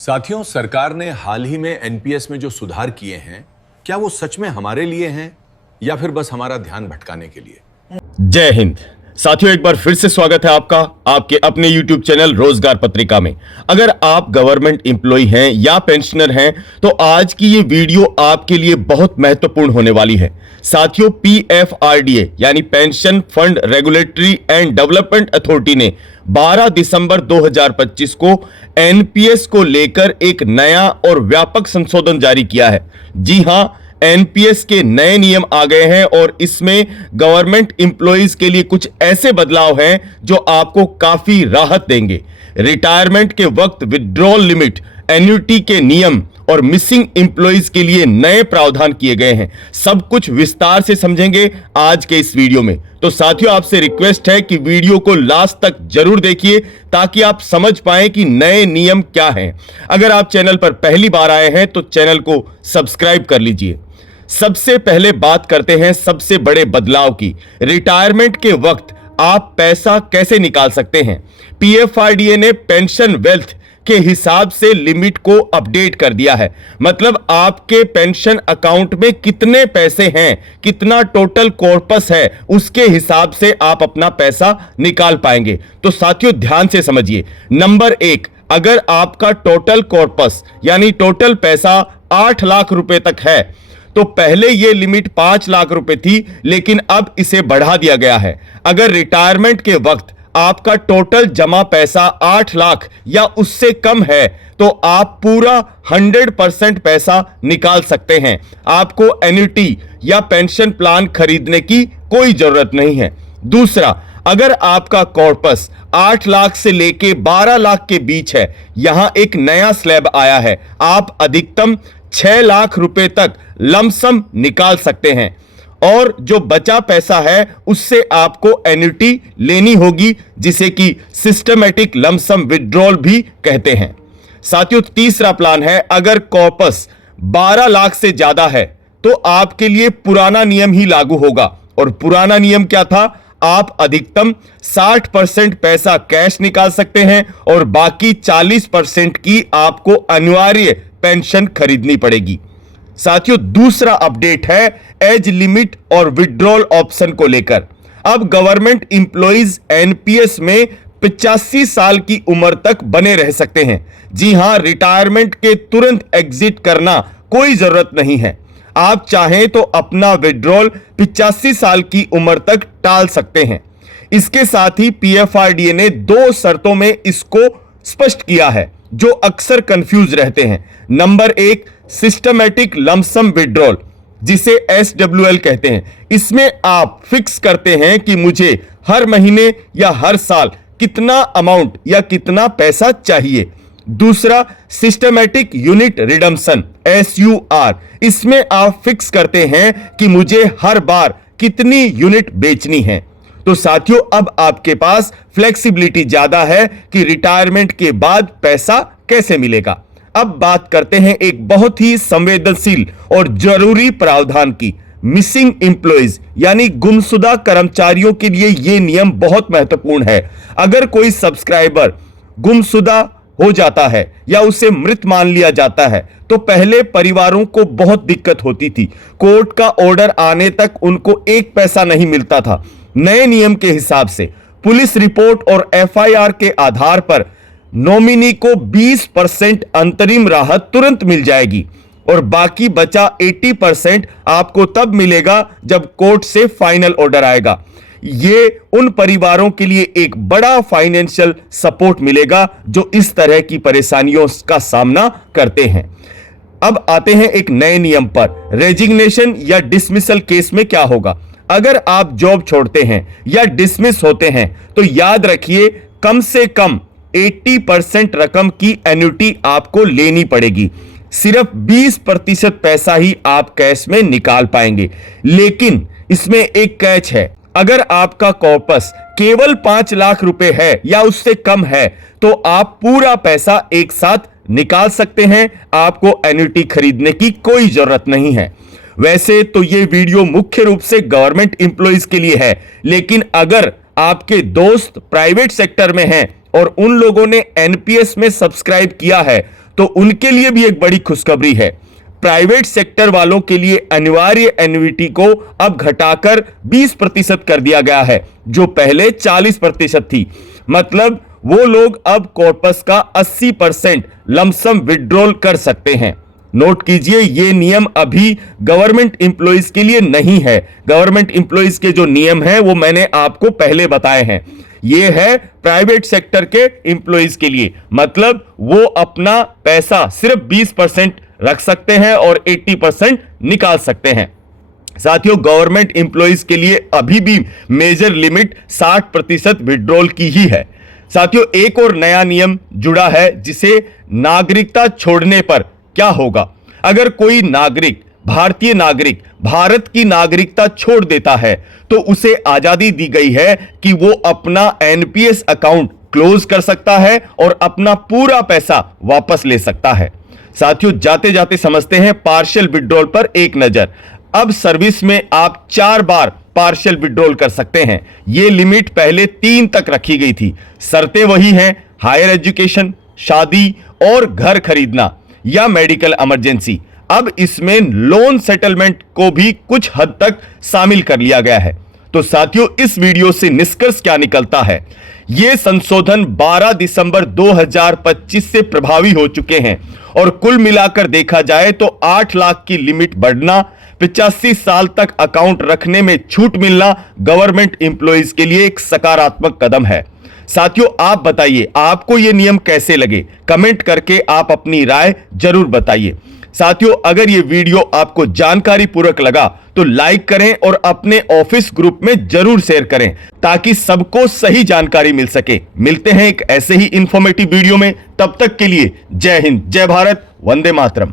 साथियों, सरकार ने हाल ही में एनपीएस में जो सुधार किए हैं, क्या वो सच में हमारे लिए हैं या फिर बस हमारा ध्यान भटकाने के लिए? जय हिंद साथियों, एक बार फिर से स्वागत है आपका आपके अपने YouTube चैनल रोजगार पत्रिका में। अगर आप गवर्नमेंट एम्प्लॉय हैं या पेंशनर हैं तो आज की ये वीडियो आपके लिए बहुत महत्वपूर्ण होने वाली है। साथियों, PFRDA यानी pension fund regulatory and development authority ने 12 दिसंबर 2025 को एनपीएस को लेकर एक नया और व्यापक संशोधन जारी किया है। जी हां, एनपीएस के नए नियम आ गए हैं और इसमें गवर्नमेंट एम्प्लॉइज के लिए कुछ ऐसे बदलाव हैं जो आपको काफी राहत देंगे। रिटायरमेंट के वक्त विड्रॉल लिमिट, एन्युटी के नियम और मिसिंग एम्प्लॉइज के लिए नए प्रावधान किए गए हैं। सब कुछ विस्तार से समझेंगे आज के इस वीडियो में। तो साथियों, आपसे रिक्वेस्ट है कि वीडियो को लास्ट तक जरूर देखिए ताकि आप समझ पाएं कि नए नियम क्या हैं। अगर आप चैनल पर पहली बार आए हैं तो चैनल को सब्सक्राइब कर लीजिए। सबसे पहले बात करते हैं सबसे बड़े बदलाव की। रिटायरमेंट के वक्त आप पैसा कैसे निकाल सकते हैं। पीएफआरडीए ने पेंशन वेल्थ के हिसाब से लिमिट को अपडेट कर दिया है। मतलब आपके पेंशन अकाउंट में कितने पैसे हैं, कितना टोटल कॉर्पस है, उसके हिसाब से आप अपना पैसा निकाल पाएंगे। तो साथियों, ध्यान से समझिए। नंबर 1, अगर आपका टोटल कॉर्पस यानी टोटल पैसा 8 लाख रुपए तक है तो पहले यह लिमिट 5 लाख रुपए थी, लेकिन अब इसे बढ़ा दिया गया है। अगर रिटायरमेंट के वक्त आपका टोटल जमा पैसा 8 लाख या उससे कम है तो आप पूरा 100% पैसा निकाल सकते हैं। आपको एन्युटी या पेंशन प्लान खरीदने की कोई जरूरत नहीं है। दूसरा, अगर आपका कॉर्पस 8 लाख से लेके 12 लाख के बीच है, यहां एक नया स्लैब आया है। आप अधिकतम 6 लाख रुपए तक लमसम निकाल सकते हैं और जो बचा पैसा है उससे आपको एन्युटी लेनी होगी, जिसे कि सिस्टमैटिक लमसम विड्रॉल भी कहते हैं। साथियों, तीसरा प्लान है, अगर कॉर्पस 12 लाख से ज्यादा है तो आपके लिए पुराना नियम ही लागू होगा। और पुराना नियम क्या था? आप अधिकतम 60% पैसा कैश निकाल सकते हैं और बाकी 40% की आपको अनिवार्य पेंशन खरीदनी पड़ेगी। साथियों, दूसरा अपडेट है एज लिमिट और विड्रॉल ऑप्शन को लेकर। अब गवर्नमेंट एम्प्लॉइज एनपीएस में 85 साल की उम्र तक बने रह सकते हैं। जी हां, रिटायरमेंट के तुरंत एग्जिट करना कोई जरूरत नहीं है। आप चाहें तो अपना विड्रॉल 85 साल की उम्र तक टाल सकते हैं। इसके साथ ही पीएफआरडीए ने 2 शर्तों में इसको स्पष्ट किया है जो अक्सर कंफ्यूज रहते हैं। नंबर 1, सिस्टमैटिक लमसम विड्रॉल, जिसे SWL कहते हैं। इसमें आप फिक्स करते हैं कि मुझे हर महीने या हर साल कितना अमाउंट या कितना पैसा चाहिए। दूसरा, सिस्टमैटिक यूनिट रिडम्पशन SUR, इसमें आप फिक्स करते हैं कि मुझे हर बार कितनी यूनिट बेचनी है। तो साथियों, अब आपके पास फ्लेक्सिबिलिटी ज्यादा है कि रिटायरमेंट के बाद पैसा कैसे मिलेगा। अब बात करते हैं एक बहुत ही संवेदनशील और जरूरी प्रावधान की। मिसिंग एम्प्लॉइज यानी गुमशुदा कर्मचारियों के लिए यह नियम बहुत महत्वपूर्ण है। अगर कोई सब्सक्राइबर गुमशुदा हो जाता है या उसे मृत मान लिया जाता है तो पहले परिवारों को बहुत दिक्कत होती थी। कोर्ट का ऑर्डर आने तक उनको एक पैसा नहीं मिलता था। नए नियम के हिसाब से पुलिस रिपोर्ट और एफआईआर के आधार पर नॉमिनी को 20% अंतरिम राहत तुरंत मिल जाएगी और बाकी बचा 80% आपको तब मिलेगा जब कोर्ट से फाइनल ऑर्डर आएगा। ये उन परिवारों के लिए एक बड़ा फाइनेंशियल सपोर्ट मिलेगा जो इस तरह की परेशानियों का सामना करते हैं। अब आते हैं एक नए नियम पर। रेजिग्नेशन या डिसमिसल केस में क्या होगा? अगर आप जॉब छोड़ते हैं या डिसमिस होते हैं तो याद रखिए, कम से कम 80% रकम की एन्युटी आपको लेनी पड़ेगी। सिर्फ 20% पैसा ही आप कैश में निकाल पाएंगे। लेकिन इसमें एक कैच है, अगर आपका कॉर्पस केवल 5 लाख रुपए है या उससे कम है तो आप पूरा पैसा एक साथ निकाल सकते हैं। आपको एन्युटी खरीदने की कोई जरूरत नहीं है। वैसे तो ये वीडियो मुख्य रूप से गवर्नमेंट एम्प्लॉइज के लिए है, लेकिन अगर आपके दोस्त प्राइवेट सेक्टर में हैं और उन लोगों ने एनपीएस में सब्सक्राइब किया है तो उनके लिए भी एक बड़ी खुशखबरी है। प्राइवेट सेक्टर वालों के लिए अनिवार्य एन्युइटी को अब घटाकर 20% कर दिया गया है, जो पहले 40% थी। मतलब वो लोग अब कॉर्पस का 80% लमसम विड्रॉल कर सकते हैं। नोट कीजिए, ये नियम अभी गवर्नमेंट एम्प्लॉइज के लिए नहीं है। गवर्नमेंट एम्प्लॉइज के जो नियम हैं वो मैंने आपको पहले बताए हैं। ये है प्राइवेट सेक्टर के एम्प्लॉइज के लिए। मतलब वो अपना पैसा सिर्फ 20% रख सकते हैं और 80% निकाल सकते हैं। साथियों, गवर्नमेंट एम्प्लॉइज के लिए अभी भी मेजर लिमिट 60% विड्रॉल की ही है। साथियों, एक और नया नियम जुड़ा है, जिसे नागरिकता छोड़ने पर क्या होगा। अगर कोई नागरिक, भारतीय नागरिक, भारत की नागरिकता छोड़ देता है तो उसे आजादी दी गई है कि वो अपना एनपीएस अकाउंट क्लोज कर सकता है और अपना पूरा पैसा वापस ले सकता है। साथियों, जाते जाते समझते हैं पार्शियल विड्रॉल पर एक नजर। अब सर्विस में आप 4 बार पार्शियल विड्रॉल कर सकते हैं। यह लिमिट पहले 3 तक रखी गई थी। शर्तें वही हैं, हायर एजुकेशन, शादी और घर खरीदना या मेडिकल इमरजेंसी। अब इसमें लोन सेटलमेंट को भी कुछ हद तक शामिल कर लिया गया है। तो साथियों, इस वीडियो से निष्कर्ष क्या निकलता है? यह संशोधन 12 दिसंबर 2025 से प्रभावी हो चुके हैं और कुल मिलाकर देखा जाए तो 8 लाख की लिमिट बढ़ना, 85 साल तक अकाउंट रखने में छूट मिलना गवर्नमेंट एम्प्लॉइज के लिए एक सकारात्मक कदम है। साथियों, आप बताइए आपको ये नियम कैसे लगे? कमेंट करके आप अपनी राय जरूर बताइए। साथियों, अगर ये वीडियो आपको जानकारी पूर्वक लगा तो लाइक करें और अपने ऑफिस ग्रुप में जरूर शेयर करें, ताकि सबको सही जानकारी मिल सके। मिलते हैं एक ऐसे ही इंफॉर्मेटिव वीडियो में। तब तक के लिए जय हिंद, जय भारत, वंदे मातरम।